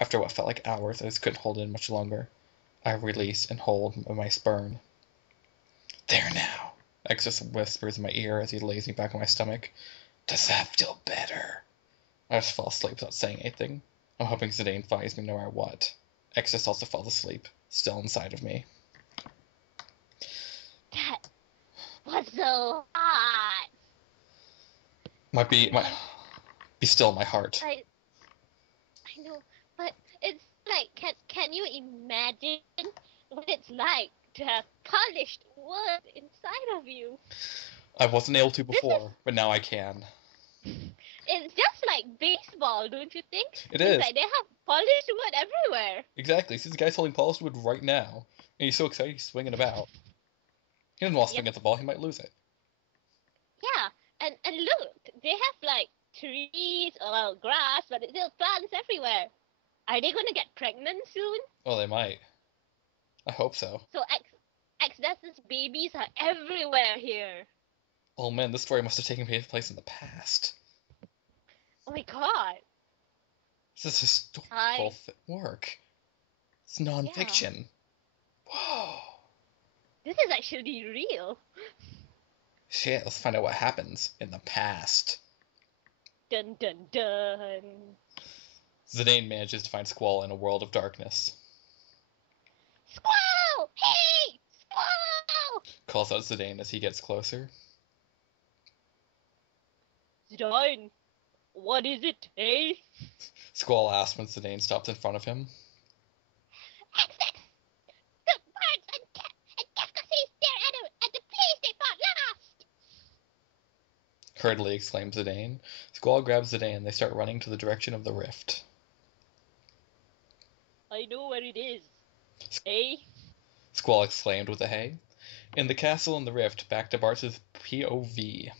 After what felt like hours, I just couldn't hold in much longer. I release and hold my sperm. There now, Exodus whispers in my ear as he lays me back on my stomach. Does that feel better? I just fall asleep without saying anything. I'm hoping Zidane finds me no matter what. Exodus also falls asleep, still inside of me. That was so hot. Be still, my heart. I know, but it's like, can you imagine what it's like to have polished wood inside of you? I wasn't able to This is, before, but now I can. it's just like baseball, don't you think? It It's is. like they have polished wood everywhere. Exactly. See, this guy's holding polished wood right now, and he's so excited he's swinging about. He doesn't want to swing Yep. at the ball, he might lose it. Yeah, and look, they have like trees or grass, but there's plants everywhere. Are they gonna get pregnant soon? Oh, they might. I hope so. So Exodus's babies are everywhere here. Oh man, this story must have taken place in the past. Oh my god. This is historical work. It's non-fiction. Yeah. Whoa. This is actually real. Shit, let's find out what happens in the past. Dun dun dun. Zidane manages to find Squall in a world of darkness. Squall! Hey! Squall! Calls out Zidane as he gets closer. Zidane, what is it, eh? Squall asks when Zidane stops in front of him. Exit! The birds and Kefkasi stare at the place they fought last! Hurriedly exclaims Zidane. Squall grabs Zidane and they start running to the direction of the rift. I know where it is. Eh? Squall exclaimed with a hey. In the castle in the rift, back to Bart's POV.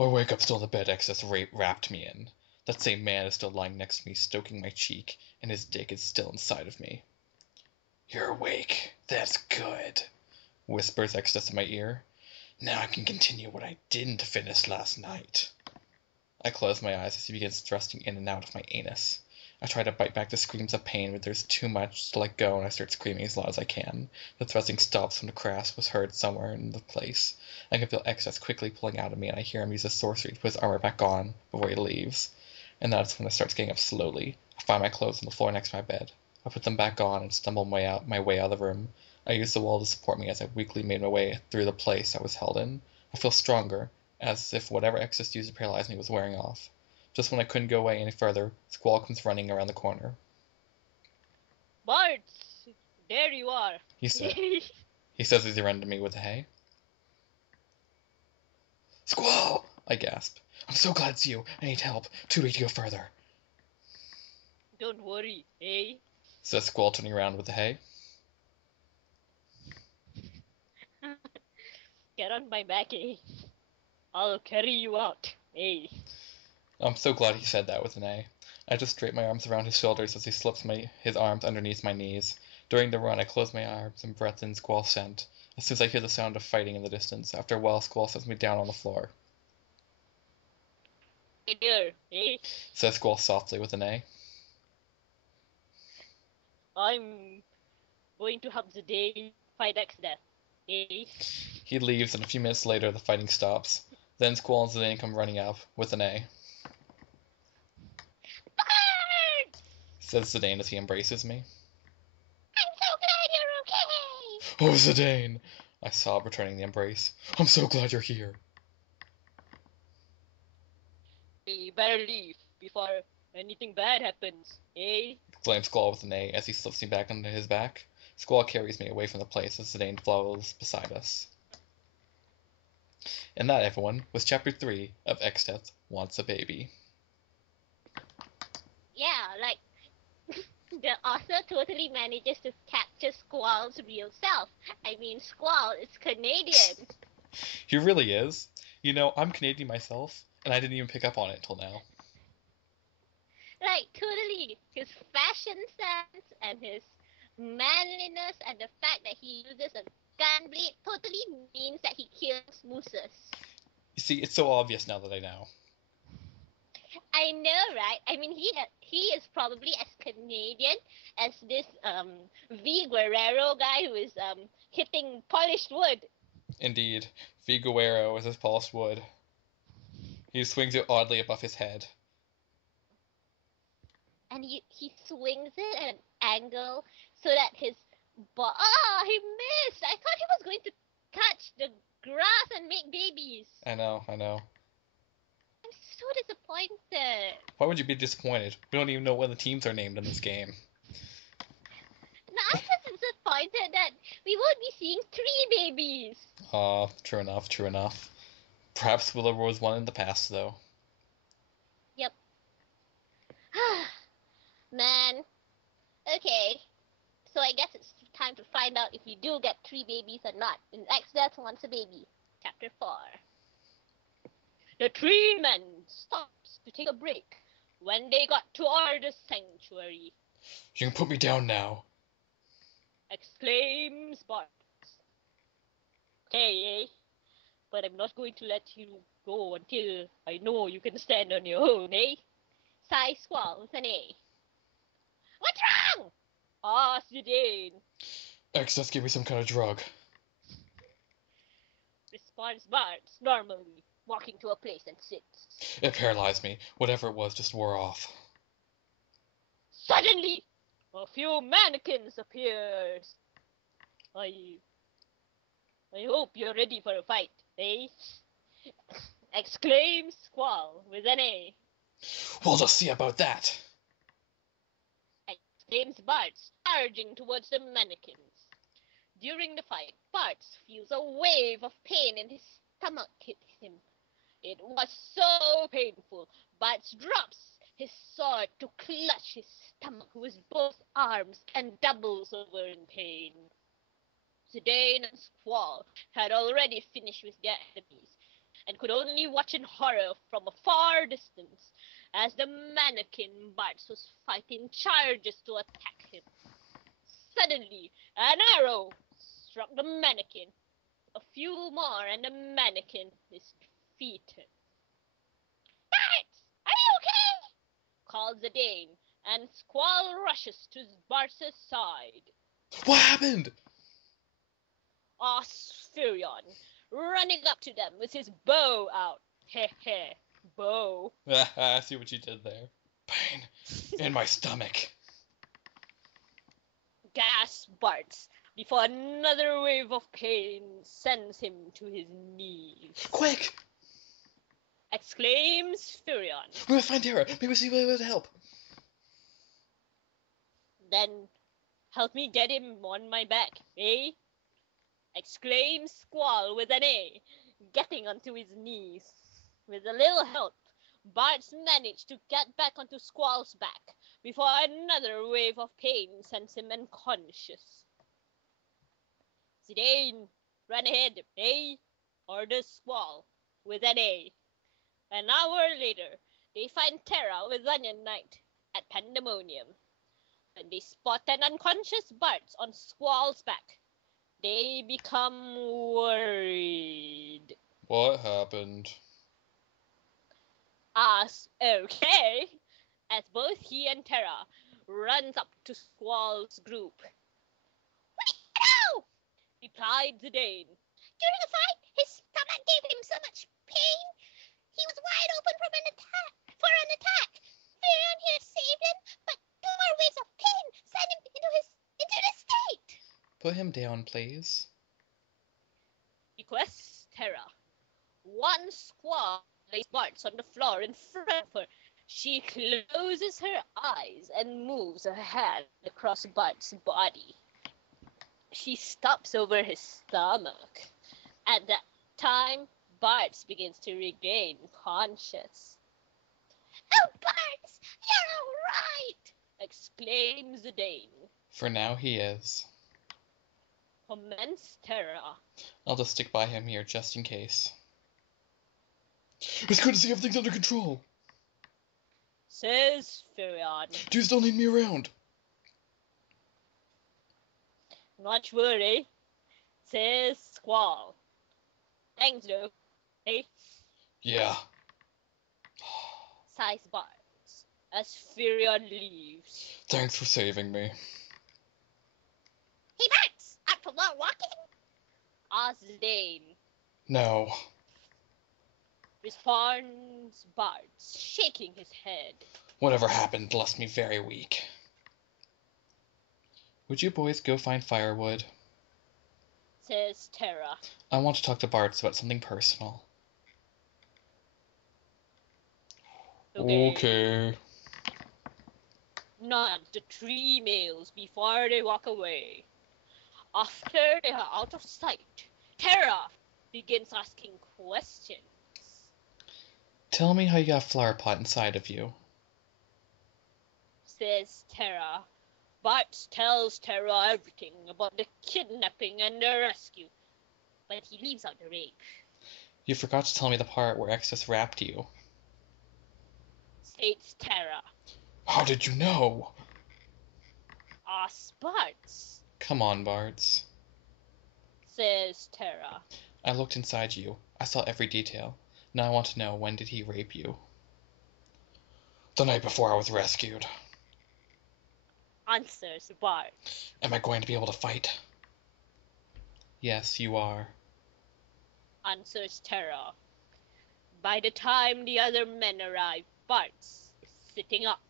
I wake up still in the bed Exodus wrapped me in. That same man is still lying next to me, stoking my cheek, and his dick is still inside of me. You're awake. That's good, whispers Exodus in my ear. Now I can continue what I didn't finish last night. I close my eyes as he begins thrusting in and out of my anus. I try to bite back the screams of pain, but there's too much to let go, and I start screaming as loud as I can. The thrusting stops when the crash was heard somewhere in the place. I can feel Exodus quickly pulling out of me, and I hear him use a sorcery to put his armor back on before he leaves. And that's when it starts getting up slowly. I find my clothes on the floor next to my bed. I put them back on and stumble my way out of the room. I use the wall to support me as I weakly made my way through the place I was held in. I feel stronger, as if whatever Exodus used to paralyze me was wearing off. Just when I couldn't go away any further, Squall comes running around the corner. Bart! There you are. He says as he runs to me with a hey. Squall! I gasp. I'm so glad it's you. I need help. Too late to go further. Don't worry, eh? Says Squall, turning around with a hey. Get on my back, eh? I'll carry you out, eh? I'm so glad he said that with an A. I just drape my arms around his shoulders as he slips his arms underneath my knees. During the run, I close my arms and breath in Squall's scent. As soon as I hear the sound of fighting in the distance, after a while, Squall sets me down on the floor. Hey there, eh? Says Squall softly with an A. I'm going to help Zidane fight Exodus, eh? He leaves, and a few minutes later, the fighting stops. Then Squall and Zidane come running up with an A. Says Zidane as he embraces me. I'm so glad you're okay! Oh, Zidane! I sob, returning the embrace. I'm so glad you're here. We better leave before anything bad happens, eh? Exclaims Squall with an A as he slips me back onto his back. Squall carries me away from the place as Zidane follows beside us. And that, everyone, was Chapter 3 of Exodus Wants a Baby. Yeah, like, the author totally manages to capture Squall's real self. I mean, Squall is Canadian. He really is. You know, I'm Canadian myself, and I didn't even pick up on it till now. Like, totally. His fashion sense and his manliness and the fact that he uses a gun blade totally means that he kills mooses. You see, it's so obvious now that I know. I know, right? I mean, he is probably as Canadian as this V Guerrero guy who is hitting polished wood. Indeed, Figuero is his polished wood. He swings it oddly above his head. And he swings it at an angle so that his ball. Oh, he missed! I thought he was going to touch the grass and make babies. I know. I'm so disappointed. Why would you be disappointed? We don't even know when the teams are named in this game. No, I'm just disappointed that we won't be seeing 3 babies. True enough. Perhaps there was one in the past, though. Yep. Man. Okay. So I guess it's time to find out if we do get 3 babies or not in X-Death Wants a Baby, Chapter 4. The 3 men stopped to take a break when they got to our sanctuary. You can put me down now. Exclaims Bart. Okay, but I'm not going to let you go until I know you can stand on your own, eh? Sigh Squall with an A. What's wrong? Asked Zidane. X just give me some kind of drug. Responds Bart normally, walking to a place and sits. It paralyzed me. Whatever it was just wore off. Suddenly, a few mannequins appears. I hope you're ready for a fight, eh? Exclaims Squall with an A. We'll just see about that. Exclaims Bart, charging towards the mannequins. During the fight, Bart feels a wave of pain and his stomach hit him. It was so painful, Bart drops his sword to clutch his stomach with both arms and doubles over in pain. Zidane and Squall had already finished with their enemies and could only watch in horror from a far distance as the mannequin Bart was fighting charges to attack him. Suddenly, an arrow struck the mannequin. A few more and the mannequin is defeated. Bart, are you okay? Calls Zidane, and Squall rushes to Bart's side. What happened? Asks Furion, running up to them with his bow out. Heh heh, bow. I see what you did there. Pain in my stomach. Gasps Bart before another wave of pain sends him to his knees. Quick! Exclaims Furion. We're gonna find Terra. Maybe we'll see where to help. Then help me get him on my back, eh? Exclaims Squall with an A, getting onto his knees. With a little help, Bart managed to get back onto Squall's back before another wave of pain sends him unconscious. Zidane, run ahead, eh? Orders Squall with an A. An hour later, they find Terra with Onion Knight at Pandemonium. When they spot an unconscious Bart on Squall's back, they become worried. What happened? Asks okay, as both he and Terra runs up to Squall's group. We know! Replied Zidane. During the fight, his stomach gave him so much pain. He was wide open for an attack. Furion here saved him, but 2 more waves of pain sent him into this state. Put him down, please. Requests Terra. One Squall lays Bart on the floor in front of her. She closes her eyes and moves her hand across Bart's body. She stops over his stomach. At that time, Bart begins to regain conscious. Oh, Bart, you're all right! Exclaims Zidane. For now, he is. Comments Terra. I'll just stick by him here just in case. It's good to see everything's under control. Says Furion. Do you still need me around? Not worry. Says Squall. Thanks, though. Hey? Yeah. Sighs Bart. as Firion leaves. Thanks for saving me. Hey, Max! Up for more walking? Asks Dane. No. Responds Bart, shaking his head. Whatever happened left me very weak. Would you boys go find firewood? Says Terra. I want to talk to Bart about something personal. Okay. Nod the three males before they walk away. After they are out of sight, Terra begins asking questions. Tell me how you got a flower pot inside of you. Says Terra. Bart tells Terra everything about the kidnapping and the rescue, but he leaves out the rape. You forgot to tell me the part where Excess wrapped you. States Terra. How did you know? Asks Bart. Come on, Bards. Says Terra. I looked inside you. I saw every detail. Now I want to know, when did he rape you? The night before I was rescued. Answers Bart. Am I going to be able to fight? Yes, you are. Answers Terra. By the time the other men arrive, Bart is sitting up.